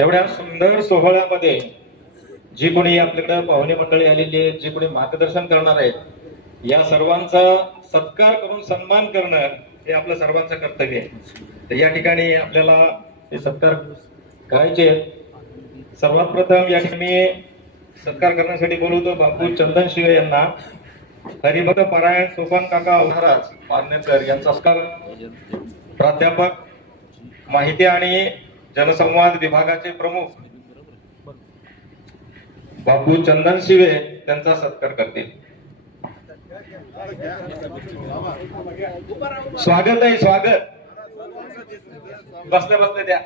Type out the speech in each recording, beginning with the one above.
एवढ्या सुंदर सोहळ्यामध्ये जी कोणी आपल्याकडे पाहुणे मंडळी आलेली आहेत जी कोणी मार्गदर्शन करणार आहेत या सर्वांचा सत्कार करून सन्मान करणं हे आपलं सर्वांचं कर्तव्य आहे. तर या ठिकाणी आपल्याला हे सत्कार करायचे आहेत. सर्वात प्रथम या ठिकाणी मी सत्कार करण्यासाठी बोलवतो बापू चंदन शिवे यांना. हरिभक्त पारायण सोपान काका महाराज पारनेरकर यांचा सत्कार प्राध्यापक माहिती आणि जनसंवाद विभागाचे प्रमुख बापू चंदन शिवे त्यांचा सत्कार करतील. स्वागत आहे स्वागत. बसल्या बसल्या द्या.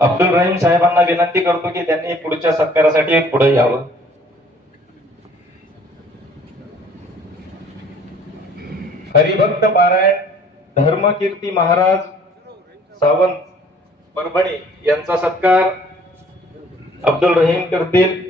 अब्दुल रहीम साहेबांना विनंती करतो की त्यांनी पुढच्या सत्कारासाठी पुढे यावं. हरिभक्त पारायण धर्मकीर्ती महाराज सावंत परभणी यांचा सत्कार अब्दुल रहीम करतील.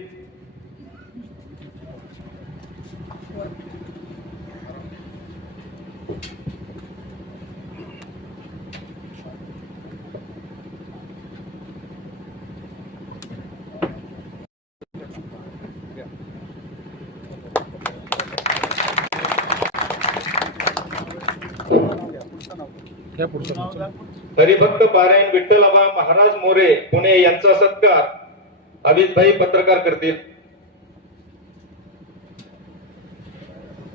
हरिभक्त पारायण विठ्ठलाबा महाराज मोरे पुणे यांचा सत्कार. अमितभाई पत्रकार करतील.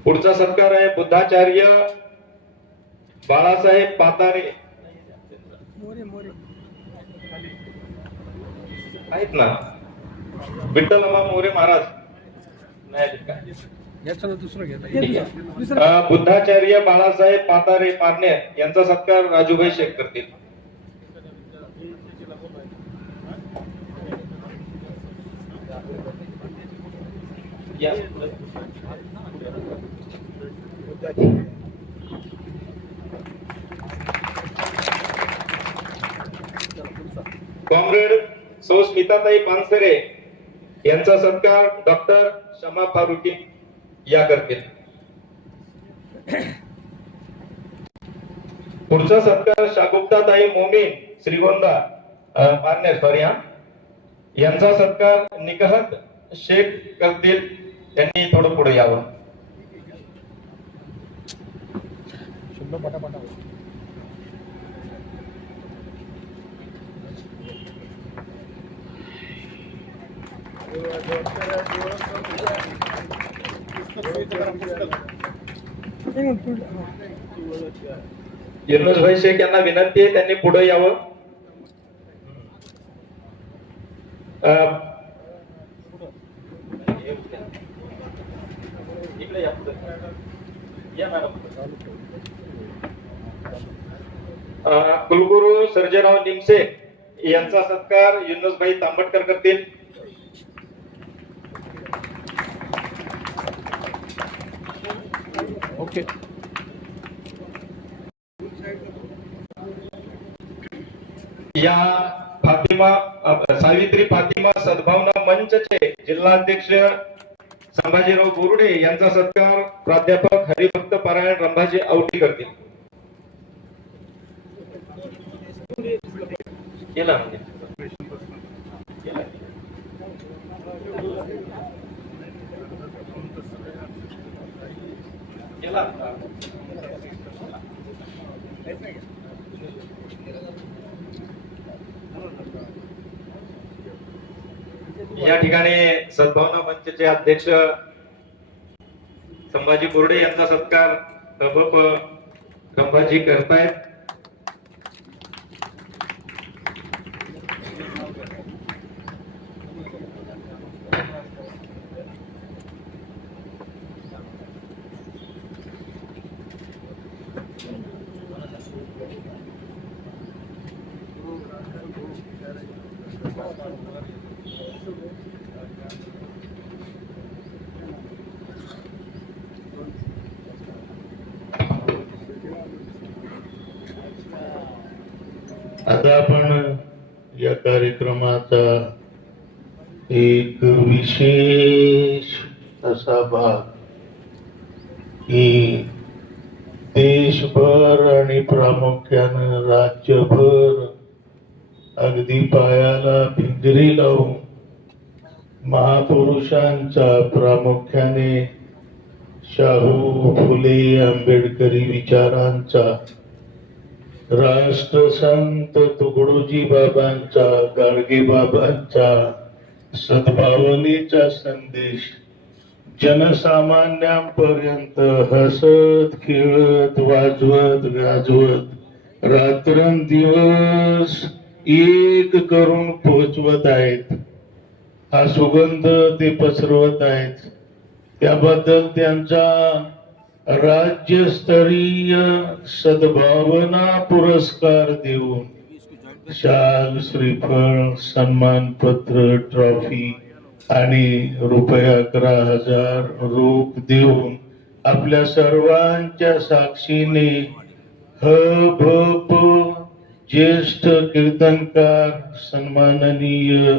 पुढचा सत्कार आहे बुद्धाचार्य बाळासाहेब पातारे. आहेत ना? विठ्ठलाबा मोरे महाराज. नाही बुद्धाचार्य बाळासाहेब पातारे पारनेर यांचा सत्कार राजूभाई शेख करतील. या. कॉम्रेड सौ स्मिताताई पानसरे यांचा सत्कार डॉक्टर शमा फारुकी या करतील. पुढचा सत्कार शागुप्ताताई मोमीन श्रीगोंदा पारनेर सॉरी हा. यांचा सत्कार निकहत शेख करतील त्यांनी थोडं पुढे यावं. पटापटा युनुसभाई शेख यांना विनंती आहे त्यांनी पुढे यावं. कुलगुरू सर्जेराव निमसे यांचा सत्कार युनुसभाई तांबटकर करतील. ओके. या फातिमा सावित्री फातिमा सद्भावना मंचचे जिल्हाध्यक्ष संभाजीराव बोरुडे यांचा सत्कार प्राध्यापक हरिभक्त पारायण रंभाजी आवटी करतील. केला म्हणजे. या ठिकाणी सद्भावना मंचचे अध्यक्ष संभाजी बोर्डे यांचा सत्कार प्रभप संभाजी करतायत. आता आपण या कार्यक्रमाचा एक विशेष असा भाग की देशभर आणि प्रामुख्यानं राज्यभर अगदी पायाला भिंगरी लावून महापुरुषांचा प्रामुख्याने शाहू फुले आंबेडकरी विचारांचा राष्ट्रसंत तुकडोजी बाबांचा गाडगे बाबांचा सद्भावनेचा संदेश. जनसामान्यांपर्यंत हसत खेळत वाजवत गाजवत रात्रंदिवस एक करून पोहोचवत आहेत. हा सुगंध ते पसरवत आहेत. त्याबद्दल त्यांचा राज्यस्तरीय सद्भावना पुरस्कार देऊन शाल श्रीफळ सन्मानपत्र ट्रॉफी आणि रुपये अकरा हजार रोख देऊन आपल्या सर्वांच्या साक्षीने ह भ प ज्येष्ठ कीर्तनकार सन्माननीय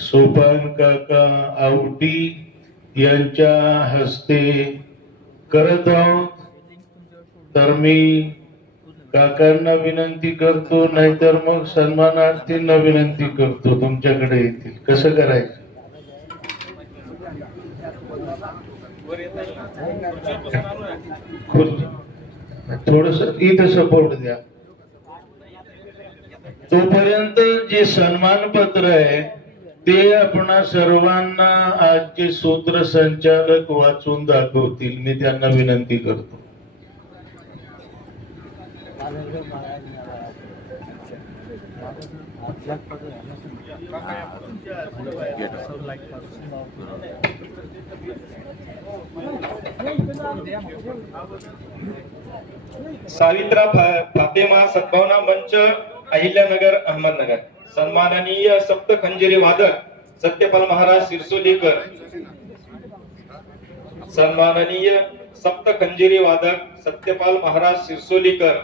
सोपान काका आवटी यांच्या हस्ते करत. आहोत तर मी काकांना विनंती करतो नाहीतर मग सन्मानार्थींना विनंती करतो तुमच्याकडे येतील. कसं करायचं? थोडस इथं सपोर्ट द्या. तोपर्यंत जे सन्मानपत्र आहे ते आपणा सर्वांना आजचे सूत्रसंचालक वाचून दाखवतील. मी त्यांना विनंती करतो. सावित्रा फातेमा सद्भावना मंच अहिल्यानगर अहमदनगर. सन्माननीय सप्त खंजिरी वादक सत्यपाल महाराज सिरसोलीकर सन्माननीय सप्त खंजिरी वादक सत्यपाल महाराज सिरसोलीकर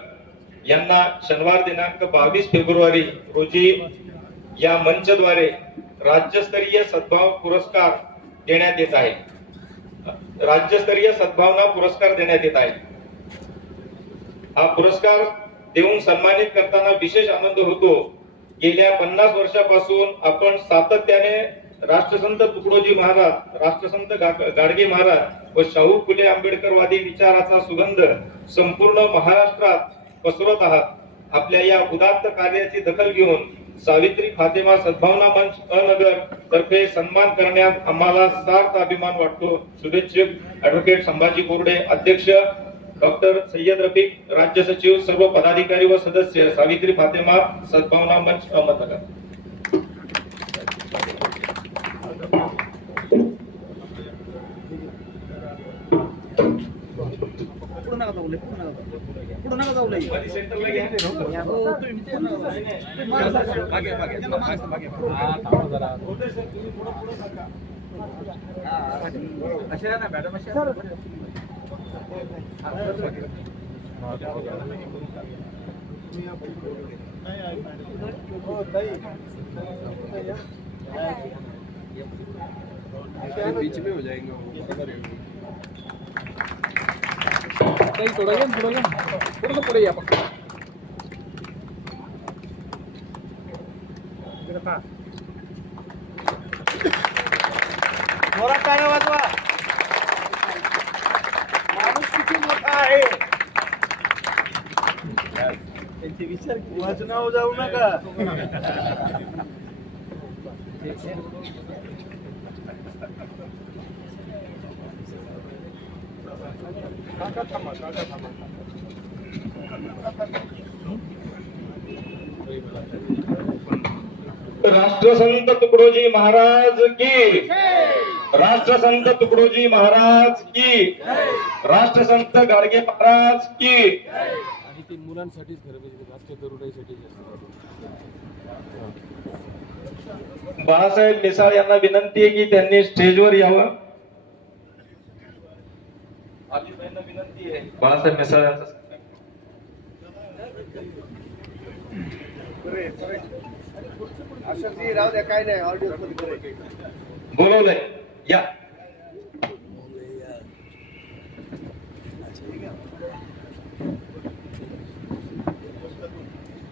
यांना शनिवार दिनांक बावीस फेब्रुवारी रोजी या मंचद्वारे राज्यस्तरीय सद्भाव पुरस्कार देण्यात येत आहे. राज्यस्तरीय सद्भावना पुरस्कार देण्यात येत आहे. हा पुरस्कार देऊन सन्मानित करताना विशेष आनंद होतो. गेल्या पन्नास वर्षापासून आपण सातत्याने राष्ट्रसंत तुकडोजी महाराज राष्ट्रसंत गाडगे महाराज व शाहू फुले आंबेडकरवादी विचाराचा सुगंध संपूर्ण महाराष्ट्रात पसरत आहात. आपल्या या उदात्त कार्याची दखल घेऊन सावित्री फातेमा सद्भावना मंच अनगर तर्फे सन्मान करण्यात आम्हाला सार्थ अभिमान वाटतो. शुभेच्छुक ऍडव्होकेट संभाजी बोर्डे अध्यक्ष डॉक्टर सैयद रफीक राज्य सचिव सर्व पदाधिकारी व सदस्य सावित्री फातेमा सद्भावना मंच अहमदनगर. अच्छा ना मॅडम अशा बीच में हो जाएंगे वो काही थोडं घ्या थोडं घ्या थोडंसं पुढे या फक्त जोरात टाळ्या वाजवा माणूस किती मोठा आहे त्यांचे विचार वाजनाव जाऊ नका. काका थांबा काका थांबा राष्ट्रसंत तुकडोजी महाराज की राष्ट्रसंत तुकडोजी महाराज की राष्ट्रसंत गाडगे महाराज की ते मुलांसाठीच खरं म्हणजे राष्ट्रीय तरुणाईसाठी बाळासाहेब मिसाळ यांना विनंती आहे की त्यांनी स्टेजवर यावं. आलीबाईंना विनंती आहे. बाळासाहेब मिसाळ यांचं अशाची राहू द्या काय नाही ऑडिओ बोलवलंय. या.